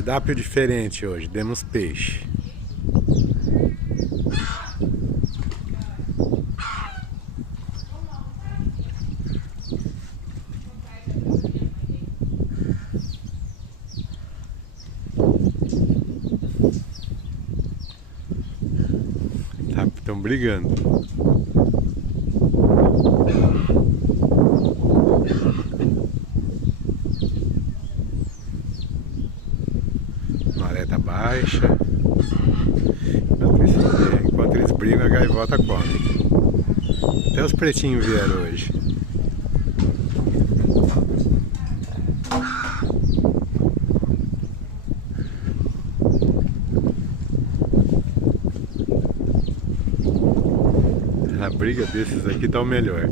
Cardápio diferente hoje, demos peixe. Estão brigando. Maré tá baixa. Enquanto eles brigam, a gaivota come. Até os pretinhos vieram hoje. A briga desses aqui tá o melhor.